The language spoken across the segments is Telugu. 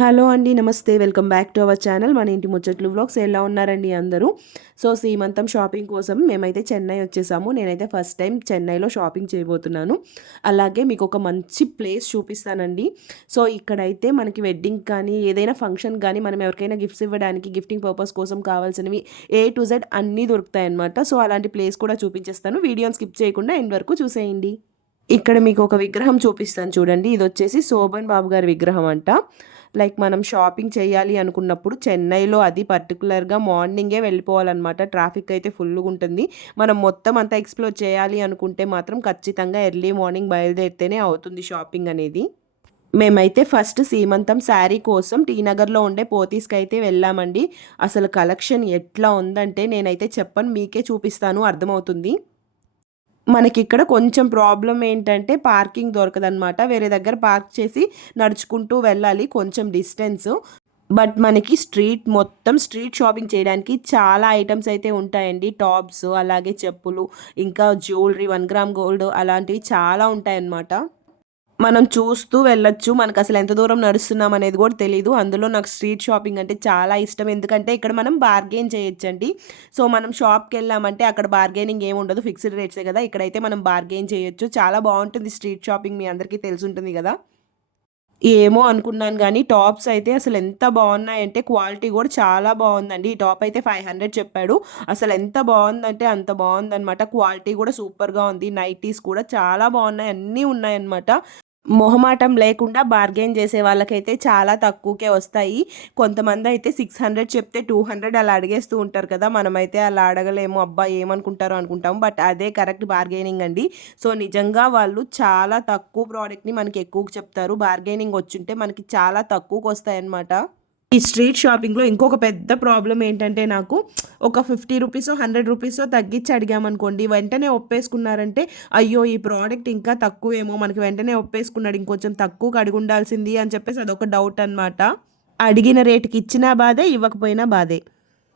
హలో అండి నమస్తే. Welcome back to our channel మన ఇంటి ముచ్చట్లు వ్లాగ్స్. ఎలా ఉన్నారండి అందరూ? సో సీమంతం షాపింగ్ కోసం మేమైతే చెన్నై వచ్చేసాము. నేనైతే ఫస్ట్ టైం చెన్నైలో షాపింగ్ చేయబోతున్నాను. అలాగే మీకు ఒక మంచి ప్లేస్ చూపిస్తానండి. సో ఇక్కడైతే మనకి వెడ్డింగ్ కానీ ఏదైనా ఫంక్షన్ కానీ మనం ఎవరికైనా గిఫ్ట్స్ ఇవ్వడానికి గిఫ్టింగ్ పర్పస్ కోసం కావాల్సినవి ఏ టు జెడ్ అన్నీ దొరుకుతాయి అన్నమాట సో అలాంటి ప్లేస్ కూడా చూపించేస్తాను. వీడియోని స్కిప్ చేయకుండా ఎండ్ వరకు చూసేయండి. ఇక్కడ మీకు ఒక విగ్రహం చూపిస్తాను చూడండి. ఇది వచ్చేసి శోభన్ బాబు గారి విగ్రహం అంట. లైక్ మనం షాపింగ్ చేయాలి అనుకున్నప్పుడు చెన్నైలో అది పర్టికులర్గా మార్నింగే వెళ్ళిపోవాలన్నమాట. ట్రాఫిక్ అయితే ఫుల్గా ఉంటుంది. మనం మొత్తం అంతా ఎక్స్ప్లోర్ చేయాలి అనుకుంటే మాత్రం ఖచ్చితంగా ఎర్లీ మార్నింగ్ బయలుదేరితేనే అవుతుంది షాపింగ్ అనేది. మేమైతే ఫస్ట్ సీమంతం శారీ కోసం టీ నగర్లో ఉండే పోతీస్కి అయితే వెళ్ళామండి. అసలు కలెక్షన్ ఎట్లా ఉందంటే నేనైతే చెప్పను మీకే చూపిస్తాను అర్థమవుతుంది? మనకి ఇక్కడ కొంచెం ప్రాబ్లం ఏంటంటే పార్కింగ్ దొరకదనమాట వేరే దగ్గర పార్క్ చేసి నడుచుకుంటూ వెళ్ళాలి కొంచెం డిస్టెన్స్. బట్ మనకి స్ట్రీట్ మొత్తం స్ట్రీట్ షాపింగ్ చేయడానికి చాలా ఐటమ్స్ అయితే ఉంటాయండి. టాప్స్ అలాగే చెప్పులు ఇంకా జ్యువెలరీ వన్ గ్రామ్ గోల్డ్ అలాంటివి చాలా ఉంటాయన్నమాట. మనం చూస్తూ వెళ్ళొచ్చు. మనకు అసలు ఎంత దూరం నడుస్తున్నాం అనేది కూడా తెలియదు అందులో నాకు స్ట్రీట్ షాపింగ్ అంటే చాలా ఇష్టం. ఎందుకంటే ఇక్కడ మనం బార్గెన్ చేయొచ్చండి. సో మనం షాప్కి వెళ్ళామంటే అక్కడ బార్గెనింగ్ ఏమి ఉండదు. ఫిక్స్డ్ రేట్సే కదా. ఇక్కడైతే మనం బార్గెన్ చేయొచ్చు. చాలా బాగుంటుంది స్ట్రీట్ షాపింగ్ మీ అందరికీ తెలిసి ఉంటుంది కదా. ఏమో అనుకున్నాను కానీ టాప్స్ అయితే అసలు ఎంత బాగున్నాయంటే క్వాలిటీ కూడా చాలా బాగుందండి. ఈ టాప్ అయితే ఫైవ్ హండ్రెడ్ చెప్పాడు. అసలు ఎంత బాగుందంటే అంత బాగుందనమాట క్వాలిటీ కూడా సూపర్గా ఉంది. నైటీస్ కూడా చాలా బాగున్నాయి. అన్నీ ఉన్నాయన్నమాట. మొహమాటం లేకుండా బార్గెన్ చేసే వాళ్ళకైతే చాలా తక్కువకే వస్తాయి. కొంతమంది అయితే సిక్స్ హండ్రెడ్ చెప్తే టూ హండ్రెడ్ అలా అడిగేస్తూ ఉంటారు కదా మనమైతే అలా అడగలేము అబ్బా ఏమనుకుంటారో అనుకుంటాము. బట్ అదే కరెక్ట్ బార్గెనింగ్ అండి. సో నిజంగా వాళ్ళు చాలా తక్కువ ప్రోడక్ట్ని మనకి ఎక్కువ చెప్తారు. బార్గెనింగ్ వచ్చుంటే మనకి చాలా తక్కువకి వస్తాయన్నమాట ఈ స్ట్రీట్ షాపింగ్లో ఇంకొక పెద్ద ప్రాబ్లం ఏంటంటే నాకు ఒక ఫిఫ్టీ రూపీసో హండ్రెడ్ రూపీసో తగ్గించి అడిగామనుకోండి వెంటనే ఒప్పేసుకున్నారంటే అయ్యో ఈ ప్రోడక్ట్ ఇంకా తక్కువేమో మనకి వెంటనే ఒప్పేసుకున్నాడు ఇంకొంచెం తక్కువకి అడిగి ఉండాల్సింది అని చెప్పేసి అదొక డౌట్ అనమాట అడిగిన రేటుకి ఇచ్చినా బాధే ఇవ్వకపోయినా బాధే.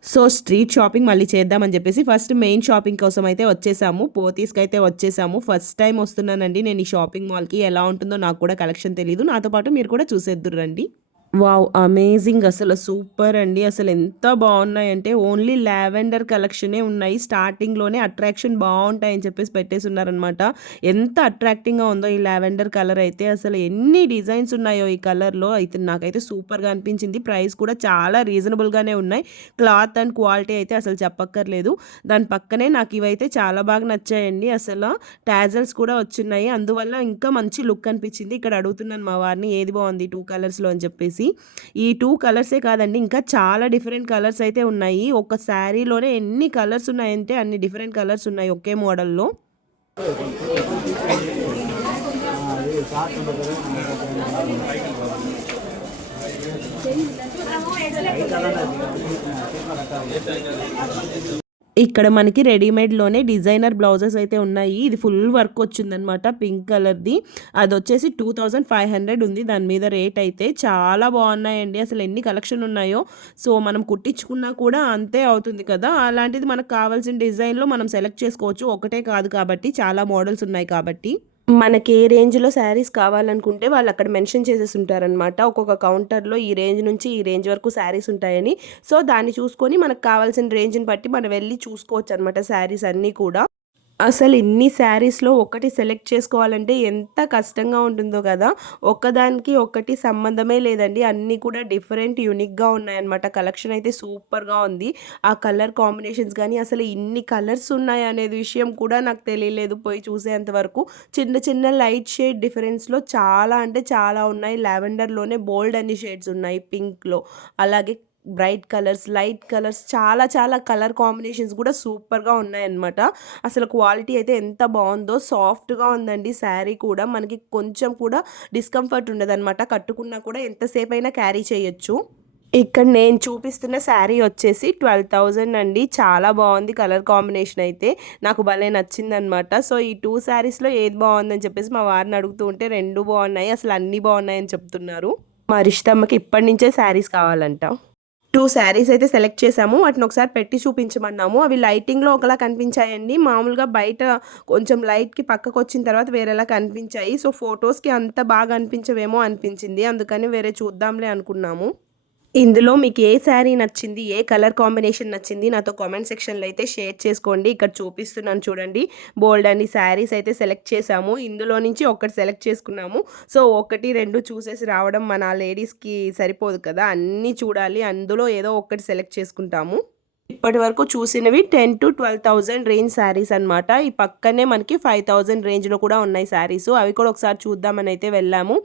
సో స్ట్రీట్ షాపింగ్ మళ్ళీ చేద్దామని చెప్పేసి ఫస్ట్ మెయిన్ షాపింగ్ కోసం అయితే వచ్చేసాము. పోతీస్కి అయితే వచ్చేసాము. ఫస్ట్ టైం వస్తున్నానండి నేను ఈ షాపింగ్ మాల్కి. ఎలా ఉంటుందో నాకు కూడా కలెక్షన్ తెలియదు నాతో పాటు మీరు కూడా చూసేద్దురు రండి. Wow amazing. అసలు సూపర్ అండి. అసలు ఎంత బాగున్నాయంటే ఓన్లీ లావెండర్ కలెక్షనే ఉన్నాయి. స్టార్టింగ్లోనే అట్రాక్షన్ బాగుంటాయని చెప్పేసి పెట్టేసి ఉన్నారనమాట ఎంత అట్రాక్టింగ్గా ఉందో ఈ లావెండర్ కలర్ అయితే. అసలు ఎన్ని డిజైన్స్ ఉన్నాయో ఈ కలర్లో. అయితే నాకైతే సూపర్గా అనిపించింది. ప్రైస్ కూడా చాలా రీజనబుల్గానే ఉన్నాయి. క్లాత్ అండ్ క్వాలిటీ అయితే అసలు చెప్పక్కర్లేదు. దాని పక్కనే నాకు ఇవైతే చాలా బాగా నచ్చాయండి. అసలు టాజల్స్ కూడా వచ్చున్నాయి. అందువల్ల ఇంకా మంచి లుక్ అనిపించింది. ఇక్కడ అడుగుతున్నాను మా వారిని ఏది బాగుంది టూ కలర్స్లో అని చెప్పేసి. ఈ టూ కలర్సే కాదండి ఇంకా చాలా డిఫరెంట్ కలర్స్ అయితే ఉన్నాయి. ఒక శారీలోనే ఎన్ని కలర్స్ ఉన్నాయంటే అన్ని డిఫరెంట్ కలర్స్ ఉన్నాయి ఒకే మోడల్లో. ఇక్కడ మనకి రెడీమేడ్లోనే డిజైనర్ బ్లౌజెస్ అయితే ఉన్నాయి. ఇది ఫుల్ వర్క్ వచ్చిందనమాట పింక్ కలర్ది అది వచ్చేసి టూ థౌజండ్ ఫైవ్ హండ్రెడ్ ఉంది. దాని మీద రేట్ అయితే చాలా బాగున్నాయండి. అసలు ఎన్ని కలెక్షన్ ఉన్నాయో. సో మనం కుట్టించుకున్నా కూడా అంతే అవుతుంది కదా. అలాంటిది మనకు కావాల్సిన డిజైన్లో మనం సెలెక్ట్ చేసుకోవచ్చు. ఒకటే కాదు కాబట్టి చాలా మోడల్స్ ఉన్నాయి కాబట్టి. మనకి ఏ రేంజ్లో శారీస్ కావాలనుకుంటే వాళ్ళు అక్కడ మెన్షన్ చేసేసి ఉంటారనమాట ఒక్కొక్క కౌంటర్లో ఈ రేంజ్ నుంచి ఈ రేంజ్ వరకు శారీస్ ఉంటాయని. సో దాన్ని చూసుకొని మనకు కావాల్సిన రేంజ్ని బట్టి మనం వెళ్ళి చూసుకోవచ్చు అనమాట శారీస్ అన్నీ కూడా. అసలు ఇన్ని శారీస్లో ఒకటి సెలెక్ట్ చేసుకోవాలంటే ఎంత కష్టంగా ఉంటుందో కదా. ఒక్కదానికి ఒకటి సంబంధమే లేదండి. అన్నీ కూడా డిఫరెంట్ యూనిక్గా ఉన్నాయన్నమాట. కలెక్షన్ అయితే సూపర్గా ఉంది. ఆ కలర్ కాంబినేషన్స్ కానీ అసలు ఇన్ని కలర్స్ ఉన్నాయి అనేది విషయం కూడా నాకు తెలియలేదు పోయి చూసేంత వరకు. చిన్న చిన్న లైట్ షేడ్ డిఫరెన్స్లో చాలా అంటే చాలా ఉన్నాయి. లావెండర్లోనే బోల్డ్ అన్ని షేడ్స్ ఉన్నాయి పింక్లో. అలాగే బ్రైట్ కలర్స్ లైట్ కలర్స్ చాలా చాలా కలర్ కాంబినేషన్స్ కూడా సూపర్గా ఉన్నాయన్నమాట. అసలు క్వాలిటీ అయితే ఎంత బాగుందో సాఫ్ట్గా ఉందండి శారీ కూడా. మనకి కొంచెం కూడా డిస్కంఫర్ట్ ఉండదన్నమాట. కట్టుకున్నా కూడా ఎంతసేపు అయినా క్యారీ చేయొచ్చు. ఇక్కడ నేను చూపిస్తున్న శారీ వచ్చేసి ట్వెల్వ్ థౌజండ్ అండి. చాలా బాగుంది కలర్ కాంబినేషన్ అయితే. నాకు భలే నచ్చిందనమాట సో ఈ టూ శారీస్లో ఏది బాగుందని చెప్పేసి మా వారిని అడుగుతూ ఉంటే రెండు బాగున్నాయి అసలు అన్నీ బాగున్నాయని చెప్తున్నారు. మా రిషితమ్మకి ఇప్పటి నుంచే శారీస్ కావాలంట. టూ శారీస్ అయితే సెలెక్ట్ చేసాము వాటిని ఒకసారి పెట్టి చూపించమన్నాము. అవి లైటింగ్లో ఒకలా కనిపించాయండి. మామూలుగా బయట కొంచెం లైట్కి పక్కకు వచ్చిన తర్వాత వేరేలా కనిపించాయి. సో ఫొటోస్కి అంత బాగా అనిపించవేమో అనిపించింది. అందుకని వేరే చూద్దాంలే అనుకున్నాము. ఇందులో మీకు ఏ శారీ నచ్చింది ఏ కలర్ కాంబినేషన్ నచ్చింది నాతో కామెంట్ సెక్షన్లో అయితే షేర్ చేసుకోండి. ఇక్కడ చూపిస్తున్నాను చూడండి. బోల్డ్ అని శారీస్ అయితే సెలెక్ట్ చేసాము ఇందులో నుంచి ఒకటి సెలెక్ట్ చేసుకున్నాము. సో ఒకటి రెండు చూసేసి రావడం మన లేడీస్కి సరిపోదు కదా. అన్నీ చూడాలి. అందులో ఏదో ఒకటి సెలెక్ట్ చేసుకుంటాము. ఇప్పటి వరకు చూసినవి ten to twelve thousand range saris అనమాట ఈ పక్కనే మనకి ఫైవ్ థౌజండ్ రేంజ్లో కూడా ఉన్నాయి శారీస్ అవి కూడా ఒకసారి చూద్దామని అయితే వెళ్ళాము.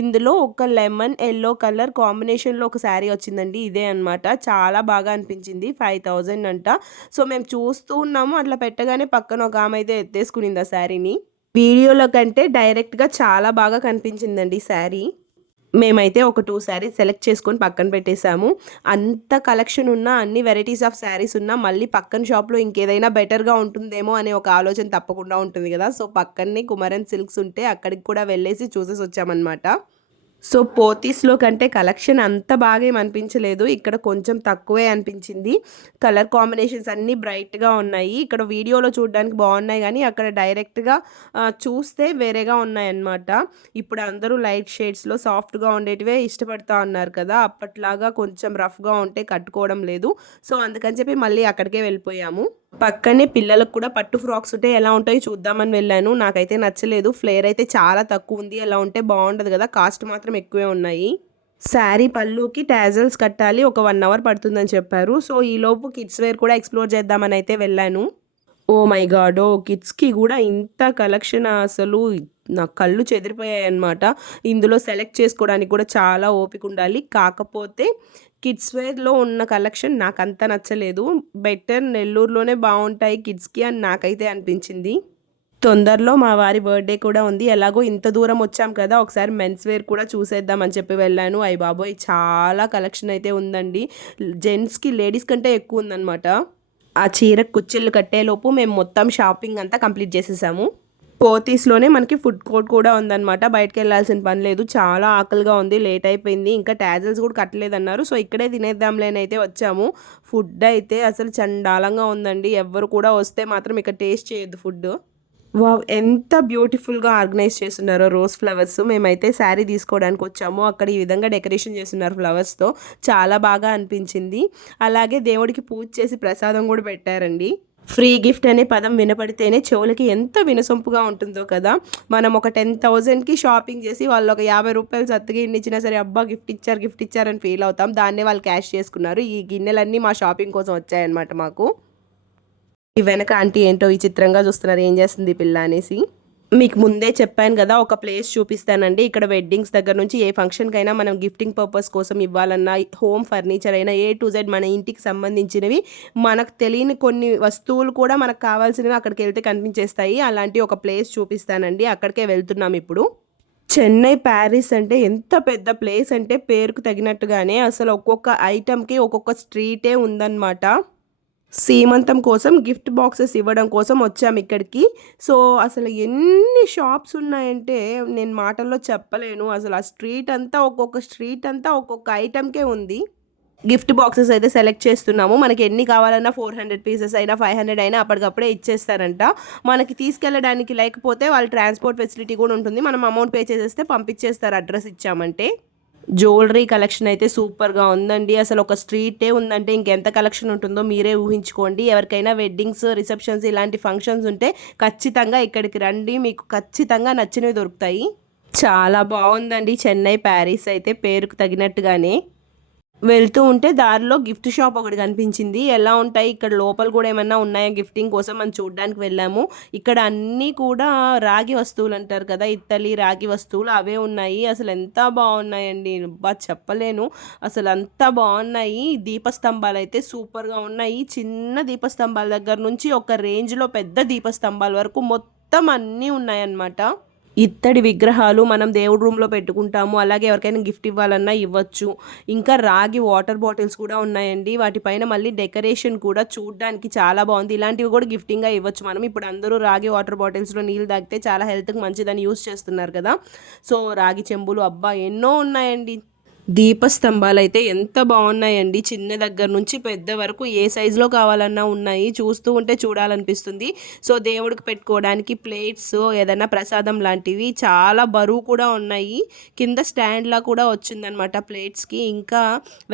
ఇందులో ఒక లెమన్ ఎల్లో కలర్ కాంబినేషన్లో ఒక శారీ వచ్చిందండి. ఇదే అనమాట చాలా బాగా అనిపించింది. ఫైవ్ థౌజండ్ అంట. సో మేము చూస్తూ ఉన్నాము. అట్లా పెట్టగానే పక్కన ఒక ఆమె అయితే ఎత్తేసుకునింది ఆ శారీని వీడియోలో కంటే డైరెక్ట్గా చాలా బాగా కనిపించిందండి శారీ మేమైతే ఒక టూ శారీస్ సెలెక్ట్ చేసుకొని పక్కన పెట్టేశాము. అంత కలెక్షన్ ఉన్నా అన్ని వెరైటీస్ ఆఫ్ శారీస్ ఉన్నా మళ్ళీ పక్కన షాప్లో ఇంకేదైనా బెటర్గా ఉంటుందేమో అనే ఒక ఆలోచన తప్పకుండా ఉంటుంది కదా. సో పక్కనే కుమరన్ సిల్క్స్ ఉంటే అక్కడికి కూడా వెళ్ళేసి చూసేసి వచ్చామన్నమాట సో పోతీస్లో కంటే కలెక్షన్ అంత బాగా ఏం అనిపించలేదు. ఇక్కడ కొంచెం తక్కువే అనిపించింది. కలర్ కాంబినేషన్స్ అన్నీ బ్రైట్గా ఉన్నాయి. ఇక్కడ వీడియోలో చూడడానికి బాగున్నాయి కానీ అక్కడ డైరెక్ట్గా చూస్తే వేరేగా ఉన్నాయన్నమాట. ఇప్పుడు అందరూ లైట్ షేడ్స్లో సాఫ్ట్గా ఉండేటివే ఇష్టపడతా ఉన్నారు కదా. అప్పట్లాగా కొంచెం రఫ్గా ఉంటే కట్టుకోవడం లేదు. సో అందుకని చెప్పి మళ్ళీ అక్కడికే వెళ్ళిపోయాము. పక్కనే పిల్లలకు కూడా పట్టు ఫ్రాక్స్ ఉంటే ఎలా ఉంటాయో చూద్దామని వెళ్ళాను. నాకైతే నచ్చలేదు. ఫ్లేర్ అయితే చాలా తక్కువ ఉంది. ఎలా ఉంటే బాగుండదు కదా. కాస్ట్ మాత్రం ఎక్కువే ఉన్నాయి. శారీ పళ్ళుకి టాజల్స్ కట్టాలి. ఒక వన్ అవర్ పడుతుందని చెప్పారు. సో ఈలోపు కిడ్స్ వేర్ కూడా ఎక్స్ప్లోర్ చేద్దామని అయితే వెళ్ళాను. Oh my God. ఓ కిడ్స్కి కూడా ఇంత కలెక్షన్ అసలు నా కళ్ళు చెదిరిపోయాయి అనమాట ఇందులో సెలెక్ట్ చేసుకోవడానికి కూడా చాలా ఓపిక ఉండాలి. కాకపోతే కిడ్స్ వేర్లో ఉన్న కలెక్షన్ నాకు అంత నచ్చలేదు. బెటర్ నెల్లూరులోనే బాగుంటాయి కిడ్స్కి అని నాకైతే అనిపించింది. తొందరలో మా వారి బర్త్డే కూడా ఉంది. ఎలాగో ఇంత దూరం వచ్చాం కదా ఒకసారి మెన్స్ వేర్ కూడా చూసేద్దాం అని చెప్పి వెళ్ళాను. అయ్యి బాబోయ్ చాలా కలెక్షన్ అయితే ఉందండి. జెంట్స్కి లేడీస్ కంటే ఎక్కువ ఉందన్నమాట. ఆ చీర కుచ్చిళ్ళు కట్టేలోపు మేము మొత్తం షాపింగ్ అంతా కంప్లీట్ చేసేసాము. పోతీస్లోనే మనకి ఫుడ్ కోర్ట్ కూడా ఉందన్నమాట. బయటకు వెళ్ళాల్సిన పని లేదు. చాలా ఆకలిగా ఉంది లేట్ అయిపోయింది. ఇంకా ట్యాజల్స్ కూడా కట్టలేదు అన్నారు సో ఇక్కడే తినేద్దాంలేని అయితే వచ్చాము. ఫుడ్ అయితే అసలు చండాలంగా ఉందండి. ఎవరు కూడా వస్తే మాత్రం ఇక్కడ టేస్ట్ చేయొద్దు ఫుడ్ వా ఎంత బ్యూటిఫుల్గా ఆర్గనైజ్ చేస్తున్నారో రోజ్ ఫ్లవర్స్. మేమైతే శారీ తీసుకోవడానికి వచ్చాము. అక్కడ ఈ విధంగా డెకరేషన్ చేస్తున్నారు ఫ్లవర్స్తో. చాలా బాగా అనిపించింది. అలాగే దేవుడికి పూజ చేసి ప్రసాదం కూడా పెట్టారండి. ఫ్రీ గిఫ్ట్ అనే పదం వినపడితేనే చెవులకి ఎంత వినసొంపుగా ఉంటుందో కదా. మనం ఒక టెన్ థౌజండ్కి షాపింగ్ చేసి వాళ్ళు ఒక యాభై రూపాయలు సత్తుగా ఇచ్చినా సరే అబ్బా గిఫ్ట్ ఇచ్చారు గిఫ్ట్ ఇచ్చారని ఫీల్ అవుతాం. దాన్నే వాళ్ళు క్యాష్ చేసుకున్నారు. ఈ గిన్నెలన్నీ మా షాపింగ్ కోసం వచ్చాయన్నమాట మాకు. ఈ వెనక ఆంటీ ఏంటో ఈ చిత్రంగా చూస్తున్నారు. ఏం చేస్తుంది పిల్ల అనేసి. మీకు ముందే చెప్పాను కదా ఒక ప్లేస్ చూపిస్తానండి. ఇక్కడ వెడ్డింగ్స్ దగ్గర నుంచి ఏ ఫంక్షన్కైనా మనం గిఫ్టింగ్ పర్పస్ కోసం ఇవ్వాలన్నా హోమ్ ఫర్నిచర్ అయినా ఏ టు జెడ్ మన ఇంటికి సంబంధించినవి మనకు తెలియని కొన్ని వస్తువులు కూడా మనకు కావాల్సినవి అక్కడికి వెళ్తే కనిపించేస్తాయి. అలాంటి ఒక ప్లేస్ చూపిస్తానండి. అక్కడికే వెళ్తున్నాం ఇప్పుడు. చెన్నై ప్యారిస్ అంటే ఎంత పెద్ద ప్లేస్ అంటే పేరుకు తగినట్టుగానే అసలు ఒక్కొక్క ఐటెంకి ఒక్కొక్క స్ట్రీటే ఉందన్నమాట. సీమంతం కోసం గిఫ్ట్ బాక్సెస్ ఇవ్వడం కోసం వచ్చాము ఇక్కడికి. సో అసలు ఎన్ని షాప్స్ ఉన్నాయంటే నేను మాటల్లో చెప్పలేను. అసలు ఆ స్ట్రీట్ అంతా ఒక్కొక్క స్ట్రీట్ అంతా ఒక్కొక్క ఐటెంకే ఉంది. గిఫ్ట్ బాక్సెస్ అయితే సెలెక్ట్ చేస్తున్నాము. మనకి ఎన్ని కావాలన్నా ఫోర్ హండ్రెడ్ పీసెస్ అయినా ఫైవ్ హండ్రెడ్ అయినా అప్పటికప్పుడే ఇచ్చేస్తారంట. మనకి తీసుకెళ్ళడానికి లేకపోతే వాళ్ళ ట్రాన్స్పోర్ట్ ఫెసిలిటీ కూడా ఉంటుంది. మనం అమౌంట్ పే చేసేస్తే పంపించేస్తారు అడ్రస్ ఇచ్చామంటే. జ్యువెలరీ కలెక్షన్ అయితే సూపర్గా ఉందండి. అసలు ఒక స్ట్రీటే ఉందంటే ఇంకెంత కలెక్షన్ ఉంటుందో మీరే ఊహించుకోండి. ఎవరికైనా వెడ్డింగ్స్ రిసెప్షన్స్ ఇలాంటి ఫంక్షన్స్ ఉంటే ఖచ్చితంగా ఇక్కడికి రండి. మీకు ఖచ్చితంగా నచ్చినవి దొరుకుతాయి. చాలా బాగుందండి. చెన్నై ప్యారిస్ అయితే పేరుకు తగినట్టుగానే. వెళ్తూ ఉంటే దారిలో గిఫ్ట్ షాప్ ఒకటి కనిపించింది. ఎలా ఉంటాయి? ఇక్కడ లోపల కూడా ఏమన్నా ఉన్నాయా గిఫ్టింగ్ కోసం మనం చూడడానికి వెళ్ళాము. ఇక్కడ అన్నీ కూడా రాగి వస్తువులు అంటారు కదా ఇత్తలి రాగి వస్తువులు అవే ఉన్నాయి. అసలు ఎంత బాగున్నాయండి. బా చెప్పలేను. అసలు అంత బాగున్నాయి. దీపస్తంభాలు అయితే సూపర్గా ఉన్నాయి. చిన్న దీపస్తంభాల దగ్గర నుంచి ఒక రేంజ్లో పెద్ద దీపస్తంభాల వరకు మొత్తం అన్నీ ఉన్నాయన్నమాట. ఇత్తడి విగ్రహాలు మనం దేవుడి రూమ్లో పెట్టుకుంటాము. అలాగే ఎవరికైనా గిఫ్ట్ ఇవ్వాలన్నా ఇవ్వచ్చు. ఇంకా రాగి వాటర్ బాటిల్స్ కూడా ఉన్నాయండి. వాటిపైన మళ్ళీ డెకరేషన్ కూడా చూడడానికి చాలా బాగుంది. ఇలాంటివి కూడా గిఫ్టింగ్గా ఇవ్వచ్చు. మనం ఇప్పుడు అందరూ రాగి వాటర్ బాటిల్స్లో నీళ్ళు తాగితే చాలా హెల్త్కి మంచిదని యూస్ చేస్తున్నారు కదా. సో రాగి చెంబులు అబ్బా ఎన్నో ఉన్నాయండి. దీపస్తంభాలు అయితే ఎంత బాగున్నాయండి. చిన్న దగ్గర నుంచి పెద్ద వరకు ఏ సైజులో కావాలన్నా ఉన్నాయి. చూస్తూ ఉంటే చూడాలనిపిస్తుంది. సో దేవుడికి పెట్టుకోవడానికి ప్లేట్స్ ఏదైనా ప్రసాదం లాంటివి చాలా బరువు కూడా ఉన్నాయి. కింద స్టాండ్లా కూడా వచ్చిందనమాట ప్లేట్స్కి. ఇంకా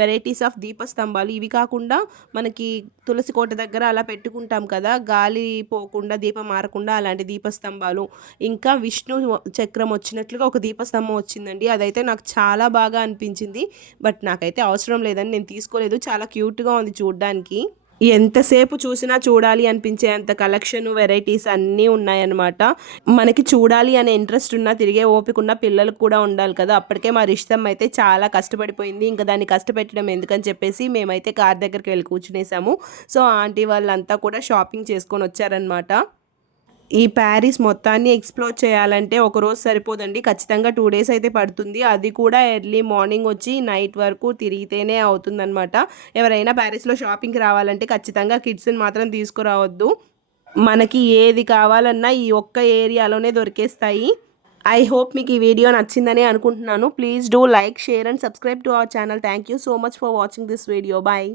వెరైటీస్ ఆఫ్ దీపస్తంభాలు. ఇవి కాకుండా మనకి తులసి కోట దగ్గర అలా పెట్టుకుంటాం కదా. గాలి పోకుండా దీపం మారకుండా అలాంటి దీపస్తంభాలు. ఇంకా విష్ణు చక్రం వచ్చినట్లుగా ఒక దీపస్తంభం వచ్చిందండి. అదైతే నాకు చాలా బాగా అనిపించింది. అనిపించింది బట్ నాకైతే అవసరం లేదని నేను తీసుకోలేదు. చాలా క్యూట్గా ఉంది చూడడానికి. ఎంతసేపు చూసినా చూడాలి అనిపించే అంత కలెక్షన్ వెరైటీస్ అన్నీ ఉన్నాయన్నమాట. మనకి చూడాలి అనే ఇంట్రెస్ట్ ఉన్న తిరిగే ఓపిక ఉన్న పిల్లలకు కూడా ఉండాలి కదా. అప్పటికే మా రిష్టం అయితే చాలా కష్టపడిపోయింది. ఇంకా దాన్ని కష్టపెట్టడం ఎందుకని చెప్పేసి మేమైతే కార్ దగ్గరికి వెళ్ళి కూర్చునేసాము. సో ఆంటీ వాళ్ళంతా కూడా షాపింగ్ చేసుకొని వచ్చారనమాట ఈ ప్యారిస్ మొత్తాన్ని ఎక్స్ప్లోర్ చేయాలంటే ఒక రోజు సరిపోదండి. ఖచ్చితంగా టూ డేస్ అయితే పడుతుంది. అది కూడా ఎర్లీ మార్నింగ్ వచ్చి నైట్ వరకు తిరిగితేనే అవుతుందన్నమాట. ఎవరైనా ప్యారిస్లో షాపింగ్కి రావాలంటే ఖచ్చితంగా కిడ్స్ని మాత్రం తీసుకురావద్దు. మనకి ఏది కావాలన్నా ఈ ఒక్క ఏరియాలోనే దొరికేస్తాయి. ఐ హోప్ మీకు ఈ వీడియో నచ్చిందని అనుకుంటున్నాను. Please do like share and subscribe to our channel thank you so much for watching this video bye